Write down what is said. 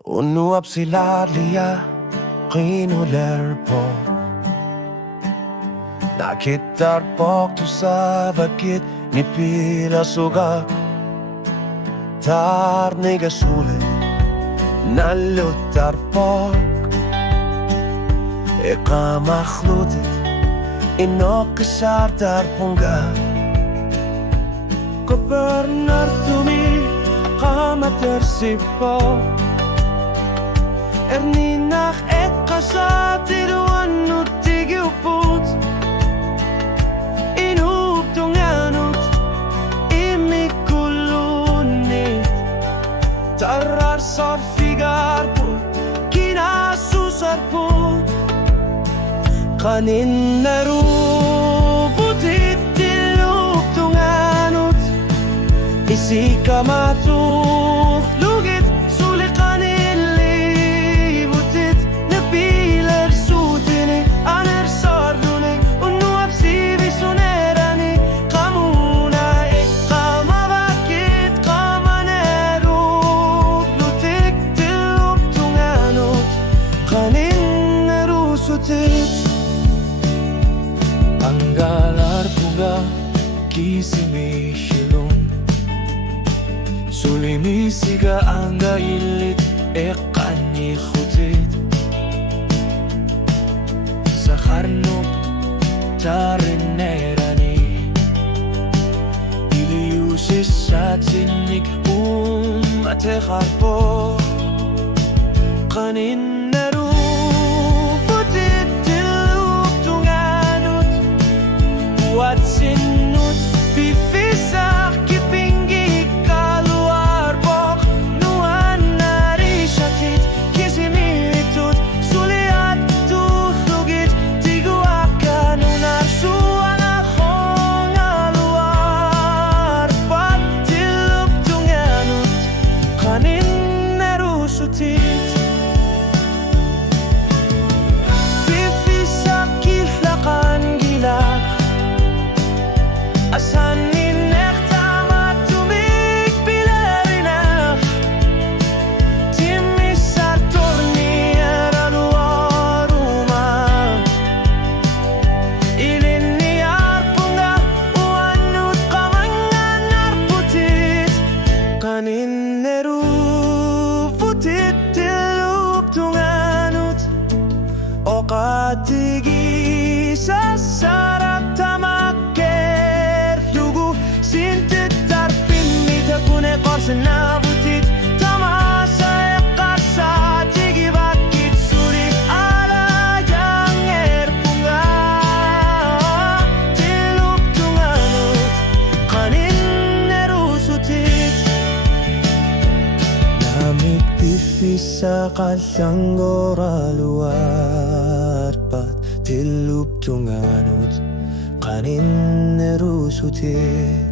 Unuap sila liya kinuler po Nakitar pok tu sa vakit ni pila suga Tar niga sule nalutar pok Eka makhlutit inok kesar tar pungga Kopernar tumi kamater sipok Erninach ekkasatir vannut tigiuput Inuptunganut imikulunit Tarrar sarfigarput kinasusarput Kanin naruvutit tiluptunganut Isikamatuh lugit Anggalar bunga kisimi hilong Sulimi siga angga ilit ekani khutit Sakharnup tarinerani Iliusis sa tinig atekharpo Kanin Watsinut bifisak kipingi kaluar bok Nuan narishatit kisimiritut Suliat tuhlugit tiguakan unar suang akong aluar Patilup tunganut kanin narusutit Bifisak kihlakan gilak Asanin ektamat tumik pilerinach Timisar torni eraluaruma Ilini arpunga uanut kamangan arputit Kanin neruvutit tilup tunganut Okatigi sasarat tamak Nabutit tamasa ekasa tigi bakit suri ala yang erpunga tilup tunganut kanin nerusutit Namik bifisa kalanggora luar pat tilup tunganut kanin nerusutit